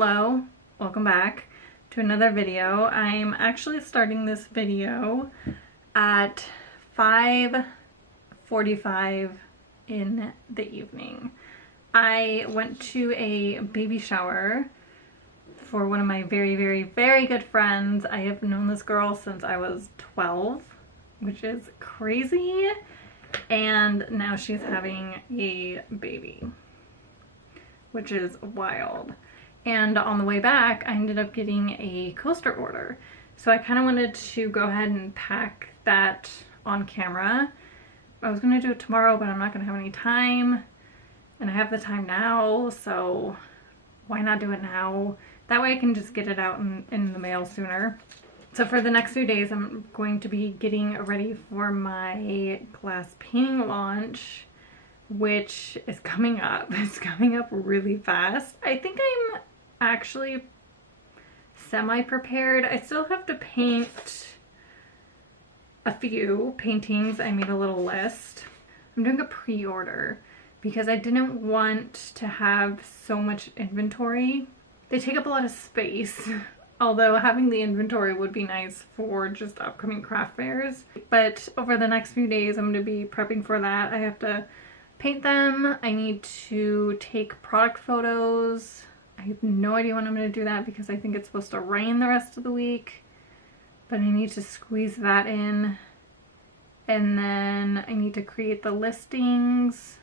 Hello, welcome back to another video. I'm actually starting this video at 5:45 in the evening. I went to a baby shower for one of my very good friends. I have known this girl since I was 12, which is crazy, and now she's having a baby, which is wild. And on the way back, I ended up getting a coaster order. So I kind of wanted to go ahead and pack that on camera. I was going to do it tomorrow, but I'm not going to have any time. And I have the time now, so why not do it now? That way I can just get it out in the mail sooner. So for the next few days, I'm going to be getting ready for my glass painting launch, which is coming up. It's coming up really fast. I think I'm actually semi-prepared. I still have to paint a few paintings. I made a little list. I'm doing a pre-order because I didn't want to have so much inventory. They take up a lot of space, although having the inventory would be nice for just upcoming craft fairs. But over the next few days, I'm going to be prepping for that. I have to paint them. I need to take product photos. I have no idea when I'm going to do that because I think it's supposed to rain the rest of the week. But I need to squeeze that in. And then I need to create the listings.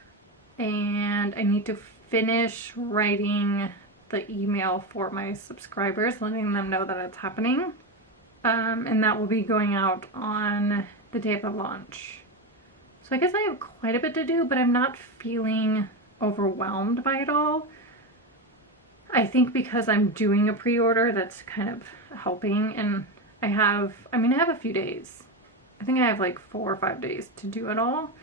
And I need to finish writing the email for my subscribers, letting them know that it's happening. And that will be going out on the day of the launch. So I guess I have quite a bit to do, but I'm not feeling overwhelmed by it all. I think because I'm doing a pre-order, that's kind of helping, and I have a few days. I think I have like 4 or 5 days to do it all,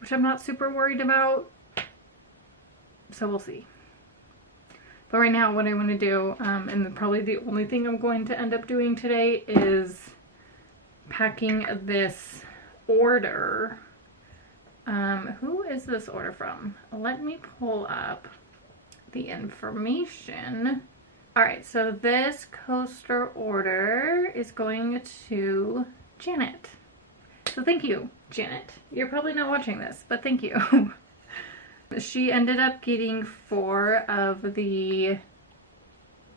which I'm not super worried about. So we'll see. But right now what I want to do, and probably the only thing I'm going to end up doing today, is packing this order. Who is this order from? Let me pull up the information. Alright, so this coaster order is going to Janet. So thank you, Janet. You're probably not watching this, but thank you. She ended up getting 4 of the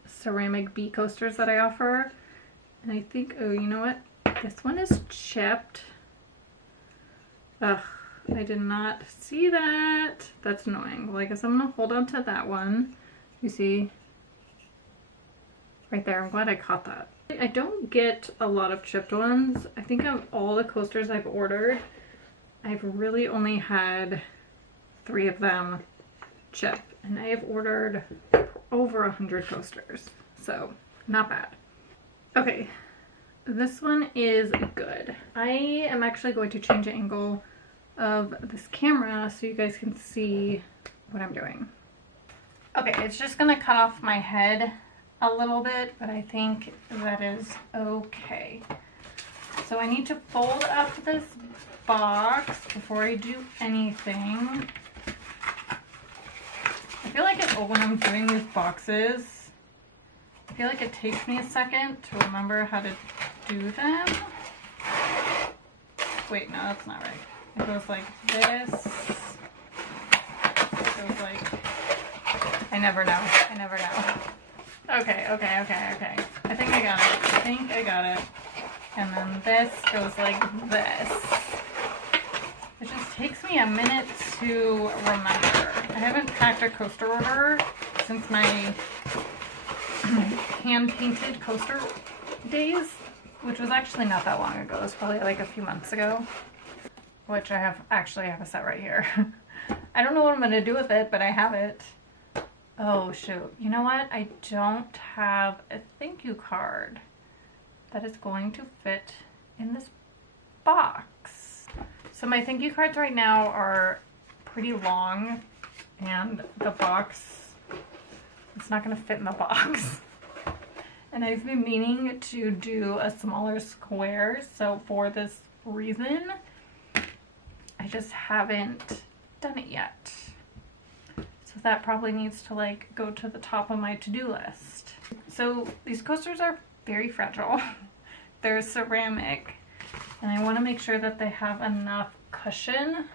ceramic bee coasters that I offer. And I think, oh, you know what? This one is chipped. Ugh. I did not see that. That's annoying. Well, I guess I'm going to hold on to that one. You see? Right there. I'm glad I caught that. I don't get a lot of chipped ones. I think of all the coasters I've ordered, I've really only had 3 of them chip. And I have ordered over 100 coasters. So, not bad. Okay. This one is good. I am actually going to change the angle of this camera so you guys can see what I'm doing. Okay, it's just gonna cut off my head a little bit, but I think that is okay. So I need to fold up this box before I do anything. I feel like when I'm doing these boxes, I feel like it takes me a second to remember how to do them. Wait, no, that's not right. It goes like this. It goes like... I never know. I never know. Okay. I think I got it. And then this goes like this. It just takes me a minute to remember. I haven't packed a coaster order since my hand-painted coaster days, which was actually not that long ago. It was probably like a few months ago. Which I have a set right here. I don't know what I'm going to do with it, but I have it. Oh, shoot. You know what? I don't have a thank you card that is going to fit in this box. So my thank you cards right now are pretty long, and the box, it's not going to fit in the box. And I've been meaning to do a smaller square, so for this reason, I just haven't done it yet. So So that probably needs to like go to the top of my to-do list. So these coasters are very fragile. They're ceramic, and I want to make sure that they have enough cushion.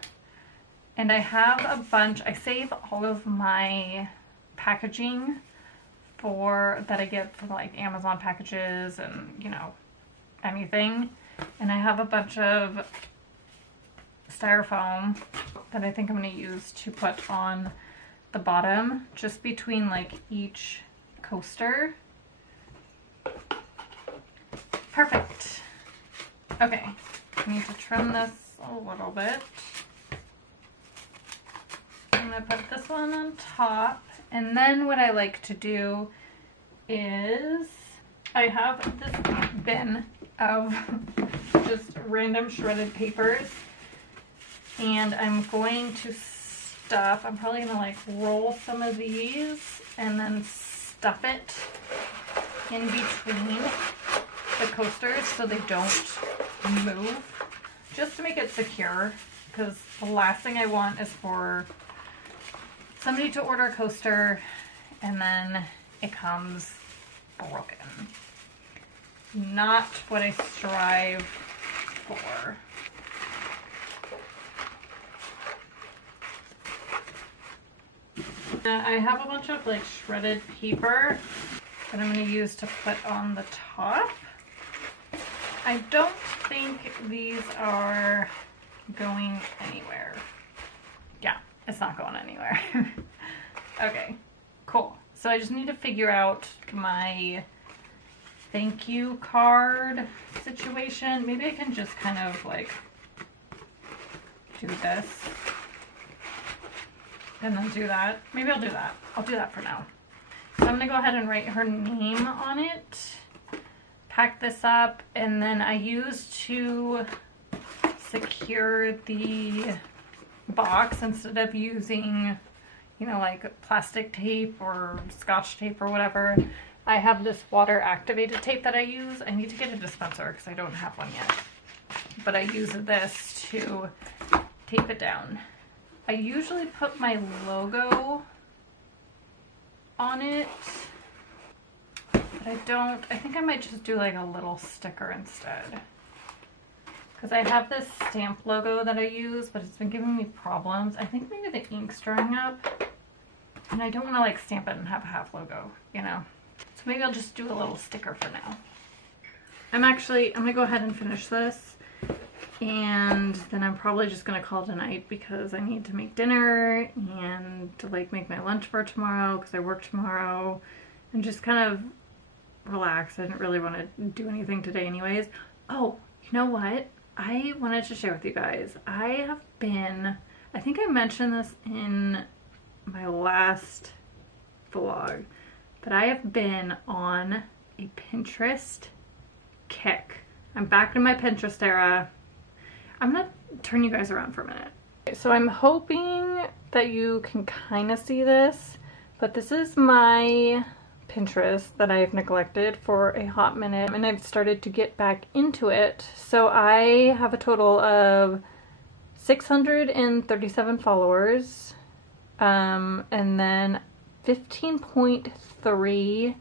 And I have a bunch, I save all of my packaging for that I get from like Amazon packages and, you know, anything. And I have a bunch of styrofoam that I think I'm going to use to put on the bottom, just between like each coaster. Perfect. Okay, I need to trim this a little bit. I'm going to put this one on top, and then what I like to do is I have this bin of just random shredded papers, and I'm going to stuff, I'm probably going to like roll some of these and then stuff it in between the coasters so they don't move, just to make it secure, because the last thing I want is for somebody to order a coaster and then it comes broken. Not what I strive for. I have a bunch of like shredded paper that I'm going to use to put on the top. I don't think these are going anywhere. Yeah, it's not going anywhere. Okay, cool. So I just need to figure out my thank you card situation. Maybe I can just kind of like do this and then do that. Maybe I'll do that. I'll do that for now. So I'm going to go ahead and write her name on it. Pack this up, and then I use to secure the box, instead of using, you know, like plastic tape or scotch tape or whatever, I have this water activated tape that I use. I need to get a dispenser because I don't have one yet, but I use this to tape it down. I usually put my logo on it, but I don't. I think I might just do like a little sticker instead, because I have this stamp logo that I use, but it's been giving me problems. I think maybe the ink's drying up, and I don't want to like stamp it and have a half logo, you know. So maybe I'll just do a little sticker for now. I'm gonna go ahead and finish this, and then I'm probably just gonna call it a night because I need to make dinner and to like make my lunch for tomorrow because I work tomorrow, and just kind of relax. I didn't really want to do anything today anyways. Oh, you know what? I wanted to share with you guys. I think I mentioned this in my last vlog, but I have been on a Pinterest kick. I'm back in my Pinterest era. I'm gonna turn you guys around for a minute. So I'm hoping that you can kind of see this, but this is my Pinterest that I've neglected for a hot minute, and I've started to get back into it. So I have a total of 637 followers, and then 15.3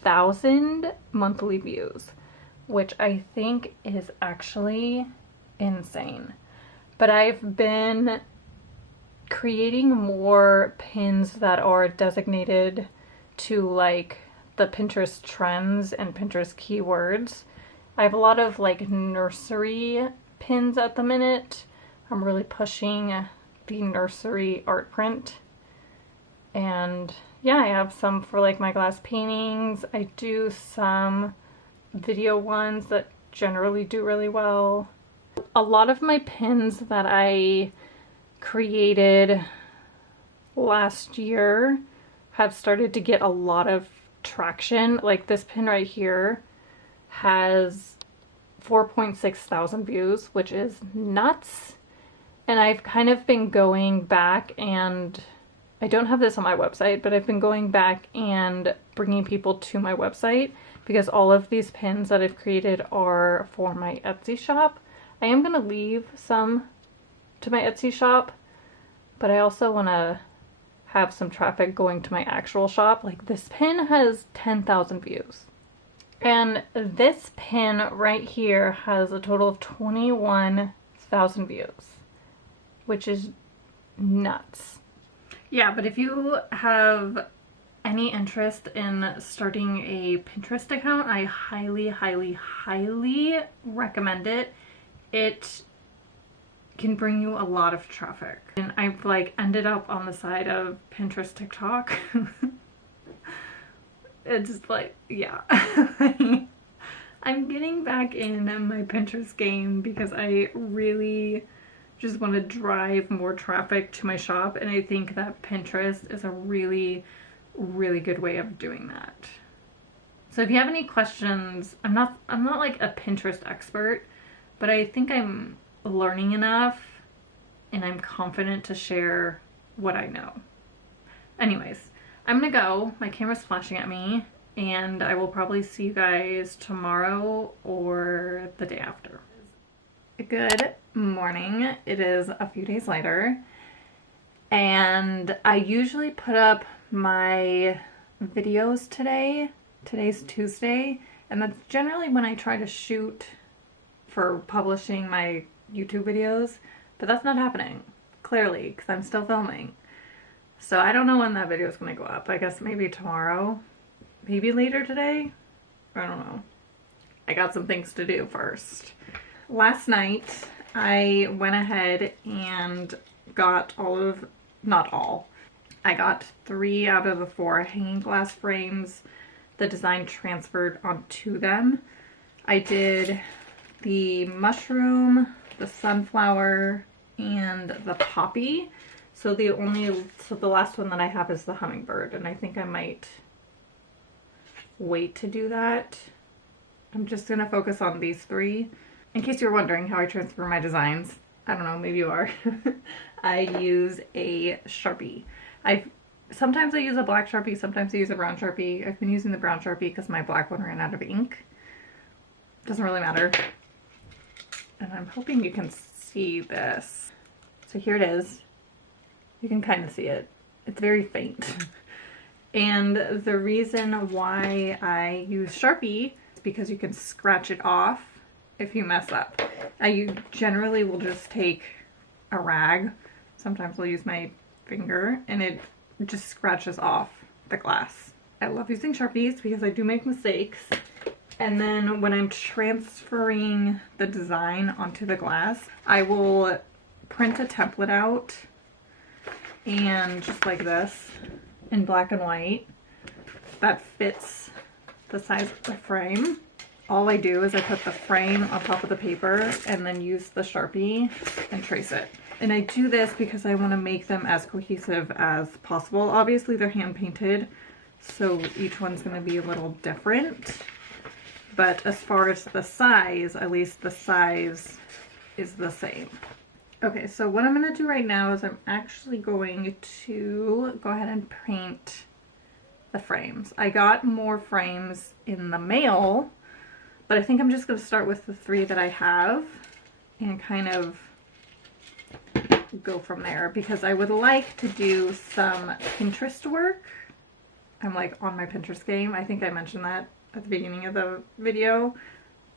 thousand monthly views, which I think is actually insane. But I've been creating more pins that are designated to like the Pinterest trends and Pinterest keywords. I have a lot of like nursery pins at the minute. I'm really pushing the nursery art print. And yeah, I have some for like my glass paintings. I do some video ones that generally do really well. A lot of my pins that I created last year have started to get a lot of traction. Like this pin right here has 4.6 thousand views, which is nuts. And I've kind of been going back, and I don't have this on my website, but I've been going back and bringing people to my website because all of these pins that I've created are for my Etsy shop. I am going to leave some to my Etsy shop, but I also want to have some traffic going to my actual shop. Like this pin has 10,000 views. And this pin right here has a total of 21,000 views, which is nuts. Yeah, but if you have any interest in starting a Pinterest account, I highly, highly, highly recommend it. It can bring you a lot of traffic. And I've like ended up on the side of Pinterest TikTok. It's like, yeah. I'm getting back in my Pinterest game because I really just want to drive more traffic to my shop, and I think that Pinterest is a really, really good way of doing that. So if you have any questions, I'm not like a Pinterest expert, but I think I'm learning enough and I'm confident to share what I know. Anyways, I'm gonna go. My camera's flashing at me, and I will probably see you guys tomorrow or the day after. Good morning. It is a few days later, and I usually put up my videos today. Today's Tuesday, and that's generally when I try to shoot for publishing my YouTube videos, but that's not happening, clearly, because I'm still filming. So I don't know when that video is going to go up. I guess maybe tomorrow, maybe later today. I don't know. I got some things to do first. Last night, I went ahead and got not all. I got 3 out of the 4 hanging glass frames. The design transferred onto them. I did the mushroom, the sunflower, and the poppy. So the last one that I have is the hummingbird, and I think I might wait to do that. I'm just gonna focus on these 3. In case you're wondering how I transfer my designs, I don't know, maybe you are. I use a Sharpie. Sometimes I use a black Sharpie, sometimes I use a brown Sharpie. I've been using the brown Sharpie because my black one ran out of ink. Doesn't really matter. And I'm hoping you can see this. So here it is. You can kind of see it. It's very faint. And the reason why I use Sharpie is because you can scratch it off if you mess up. I generally will just take a rag. Sometimes I'll use my finger, and it just scratches off the glass. I love using Sharpies because I do make mistakes. And then when I'm transferring the design onto the glass, I will print a template out, and just like this, in black and white, that fits the size of the frame. All I do is I put the frame on top of the paper and then use the Sharpie and trace it. And I do this because I want to make them as cohesive as possible. Obviously they're hand painted, so each one's going to be a little different. But as far as the size, at least the size is the same. Okay, so what I'm going to do right now is I'm actually going to go ahead and paint the frames. I got more frames in the mail, but I think I'm just going to start with the 3 that I have and kind of go from there, because I would like to do some Pinterest work. I'm like on my Pinterest game. I think I mentioned that at the beginning of the video.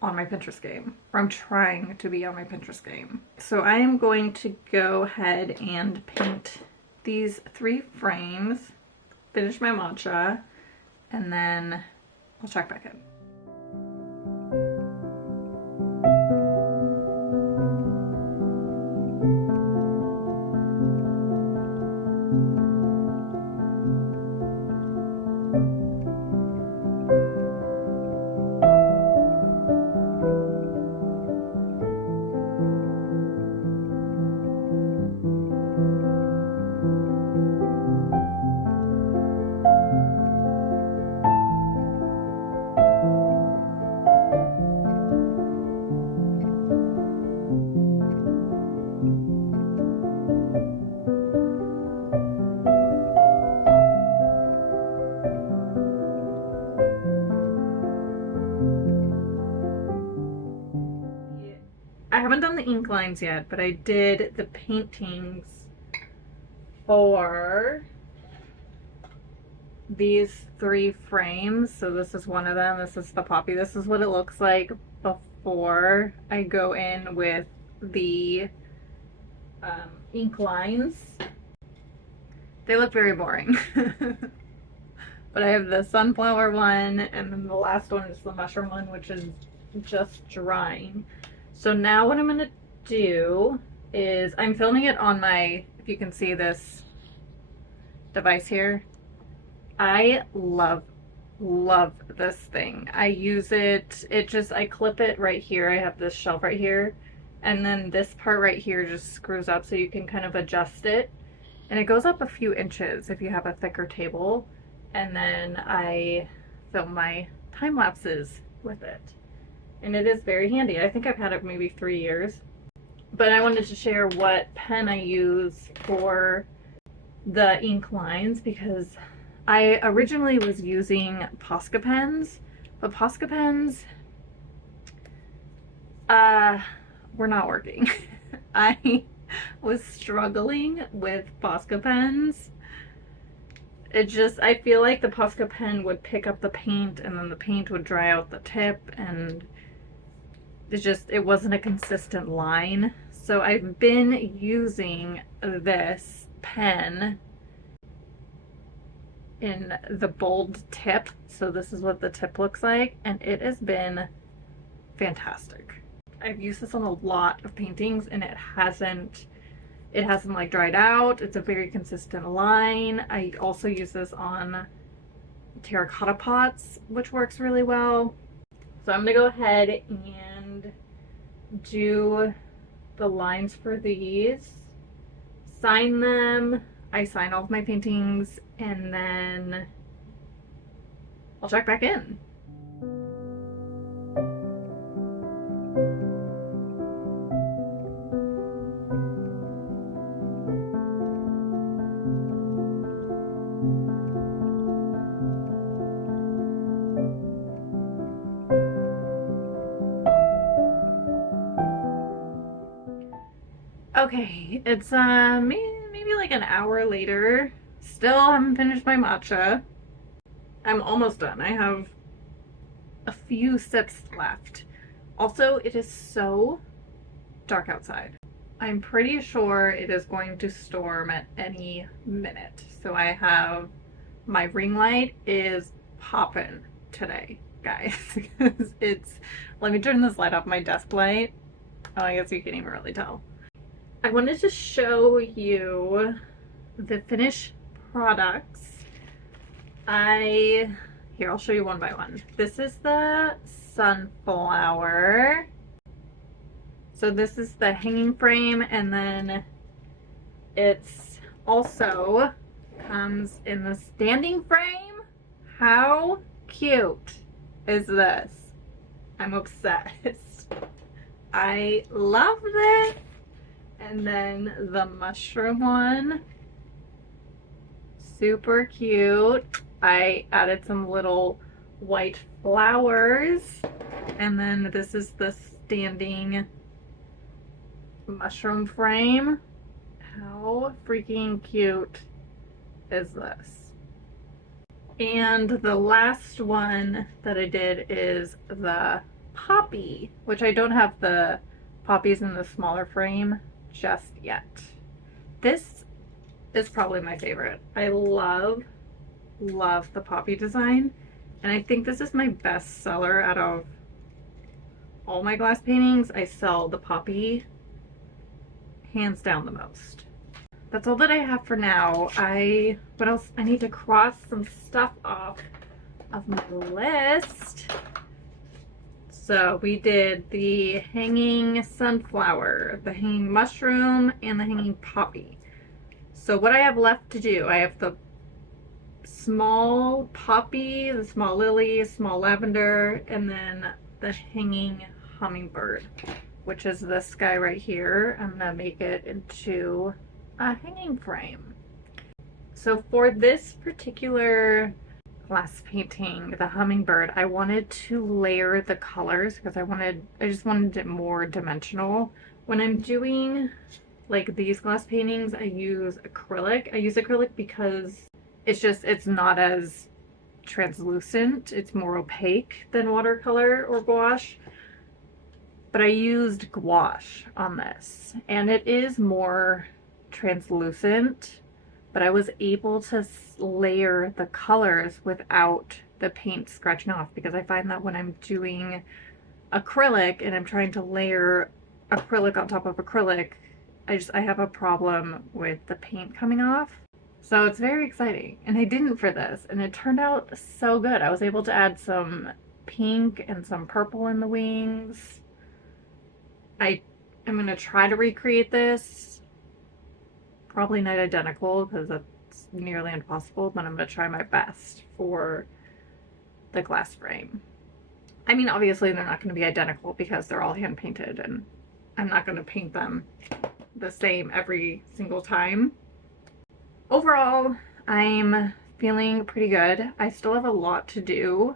On my Pinterest game, or I'm trying to be on my Pinterest game. So I am going to go ahead and paint these 3 frames, finish my matcha, and then I'll check back in. I haven't done the ink lines yet, but I did the paintings for these 3 frames. So this is one of them. This is the poppy. This is what it looks like before I go in with the ink lines. They look very boring. But I have the sunflower one, and then the last one is the mushroom one, which is just drying. So now what I'm gonna do is, I'm filming it on my, if you can see this device here. I love this thing. I use it, I clip it right here. I have this shelf right here, and then this part right here just screws up so you can kind of adjust it. And it goes up a few inches if you have a thicker table. And then I film my time lapses with it. And it is very handy. I think I've had it maybe 3 years. But I wanted to share what pen I use for the ink lines, because I originally was using Posca pens, but Posca pens were not working. I was struggling with Posca pens. I feel like the Posca pen would pick up the paint and then the paint would dry out the tip, and it wasn't a consistent line. So I've been using this pen in the bold tip. So this is what the tip looks like, and it has been fantastic. I've used this on a lot of paintings, and it hasn't like dried out. It's a very consistent line. I also use this on terracotta pots, which works really well. So I'm gonna go ahead and do the lines for these, sign them. I sign all of my paintings, and then I'll check back in. Okay, it's maybe like an hour later. Still haven't finished my matcha. I'm almost done. I have a few sips left. Also, it is so dark outside. I'm pretty sure it is going to storm at any minute. So I have, my ring light is popping today, guys. Let me turn this light off, my desk light. Oh, I guess you can't even really tell. I wanted to show you the finished products. Here, I'll show you one by one. This is the sunflower. So this is the hanging frame, and then it's also comes in the standing frame. How cute is this? I'm obsessed. I love this. And then the mushroom one, super cute. I added some little white flowers. And then this is the standing mushroom frame. How freaking cute is this? And the last one that I did is the poppy, which I don't have the poppies in the smaller frame just yet. This is probably my favorite. I love the poppy design, and I think this is my best seller out of all my glass paintings. I sell the poppy hands down the most. That's all that I have for now. What else? I need to cross some stuff off of my list. So we did the hanging sunflower, the hanging mushroom, and the hanging poppy. So what I have left to do, I have the small poppy, the small lily, small lavender, and then the hanging hummingbird, which is this guy right here. I'm gonna make it into a hanging frame. So for this particular glass painting, the hummingbird, I wanted to layer the colors because I just wanted it more dimensional. When I'm doing like these glass paintings, I use acrylic. I use acrylic because it's not as translucent. It's more opaque than watercolor or gouache. But I used gouache on this, and it is more translucent, but I was able to layer the colors without the paint scratching off, because I find that when I'm doing acrylic and I'm trying to layer acrylic on top of acrylic, I have a problem with the paint coming off. So it's very exciting, and I didn't for this, and it turned out so good. I was able to add some pink and some purple in the wings. I am going to try to recreate this. Probably not identical because that's nearly impossible, but I'm going to try my best for the glass frame. I mean, obviously they're not going to be identical because they're all hand painted, and I'm not going to paint them the same every single time. Overall, I'm feeling pretty good. I still have a lot to do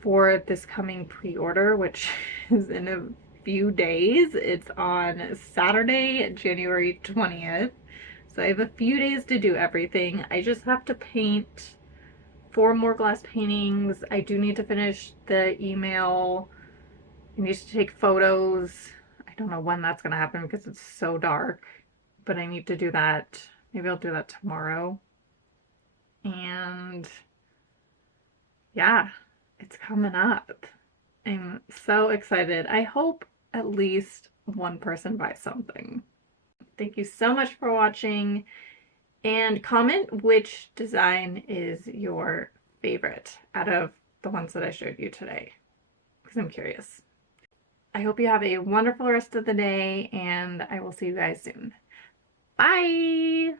for this coming pre-order, which is in a few days. It's on Saturday, January 20th. So I have a few days to do everything. I just have to paint 4 more glass paintings. I do need to finish the email. I need to take photos. I don't know when that's gonna happen because it's so dark, but I need to do that. Maybe I'll do that tomorrow. And yeah, it's coming up. I'm so excited. I hope at least one person buys something. Thank you so much for watching, and comment which design is your favorite out of the ones that I showed you today, because I'm curious. I hope you have a wonderful rest of the day, and I will see you guys soon. Bye!